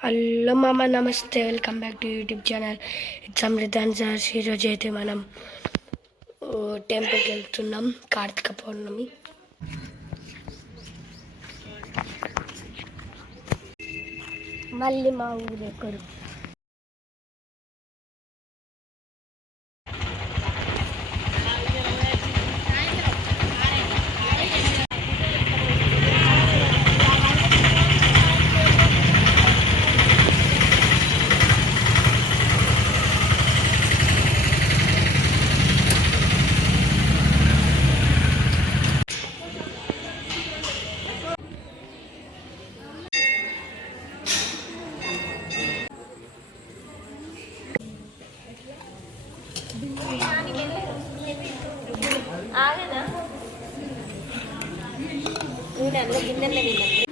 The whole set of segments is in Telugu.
హలో మామ, నమస్తే. Welcome back to YouTube channel. It's Amruthan sir. ఈరోజు అయితే మనం టెంపుల్కి వెళ్తున్నాం. కార్తీక పౌర్ణమి. మళ్ళీ మా ఊరు ఎక్కడు. ఆగనా నేను అందులో గిన్నెలే తిన్నాను.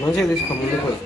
మంచిగా తీసుకో ముందుకు పోయి